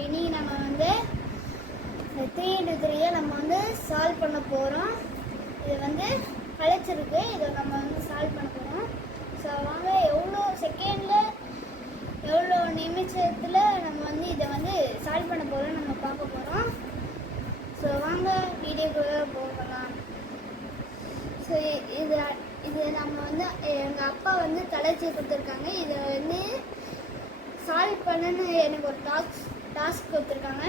இன்னைக்கு நம்ம வந்து 3x3 நம்ம வந்து சால்வ் பண்ண போகிறோம். இது வந்து கழிச்சிருக்கு, இதை நம்ம வந்து சால்வ் பண்ண போகிறோம். ஸோ வாங்க எவ்வளோ செகண்டில் எவ்வளோ நிமிஷத்தில் நம்ம வந்து இதை வந்து சால்வ் பண்ண போகிறோம் நம்ம பார்க்க போகிறோம். ஸோ வாங்க வீடியோக்குள்ளே போகலாம். ஸோ இது நம்ம வந்து எங்கள் அப்பா வந்து கலைச்சி கொடுத்துருக்காங்க. இதை வந்து சால்வ் பண்ணன்னு எனக்கு ஒரு டாஸ்க் கொடுத்துருக்காங்க.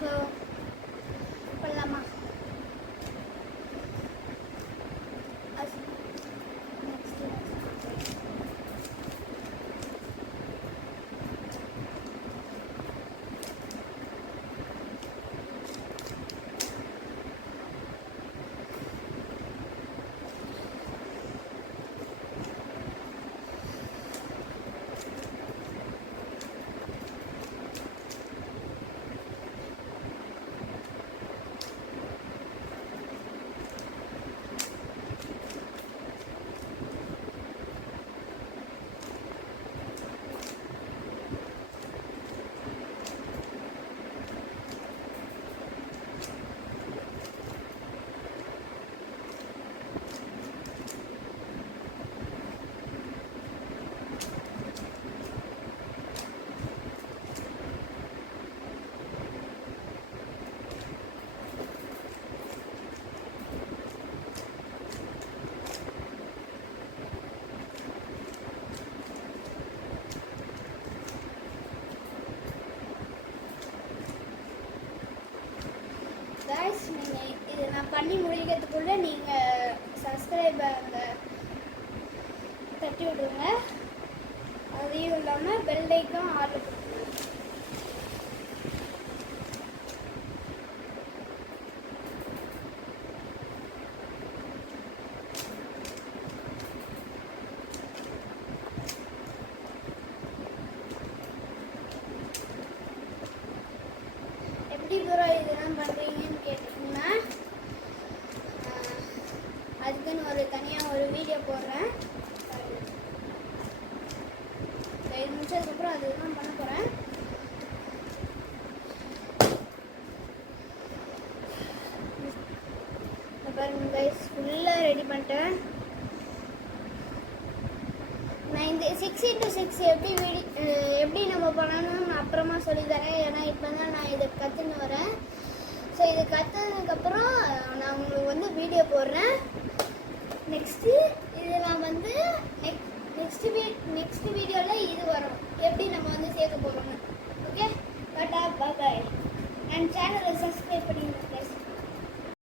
ஸோ பண்ணலாமா? கைஸ், நீங்கள் இது நான் பண்ணி முடிக்கிறதுக்குள்ளே நீங்கள் சப்ஸ்கிரைப் அங்கே தட்டி விடுங்க. அதையும் இல்லாமல் பெல் ஐக்கான் ஆர்டர் கொடுத்துருங்க. எப்படி ப்ரோ இதெல்லாம் பண்ணுறீங்கன்னு கேட்டிங்கன்னா அதுக்குன்னு ஒரு தனியாக ஒரு வீடியோ போடுறேன். 5 நிமிஷத்துக்கு அப்புறம் அதுதான் பண்ண போகிறேன். பாருங்க கைஸ், ஃபுல்லாக ரெடி பண்ணிட்டேன். நான் இந்த 6x6 எப்படி நம்ம பண்ணணும்னு அப்புறமா சொல்லித்தரேன். ஏன்னா இப்போ தான் நான் இதை கற்றுன்னு வரேன். ஸோ இது கற்றுனதுக்கப்புறம் நான் உங்களுக்கு வந்து வீடியோ போடுறேன். நெக்ஸ்ட்டு இது நான் வந்து நெக்ஸ்ட் வீடியோவில் இது வரும், எப்படி நம்ம வந்து சேர்க்க போகிறோம்னு. ஓகே, டாடா பாய். என் சேனலை சப்ஸ்கிரைப் பண்ணிடுங்க.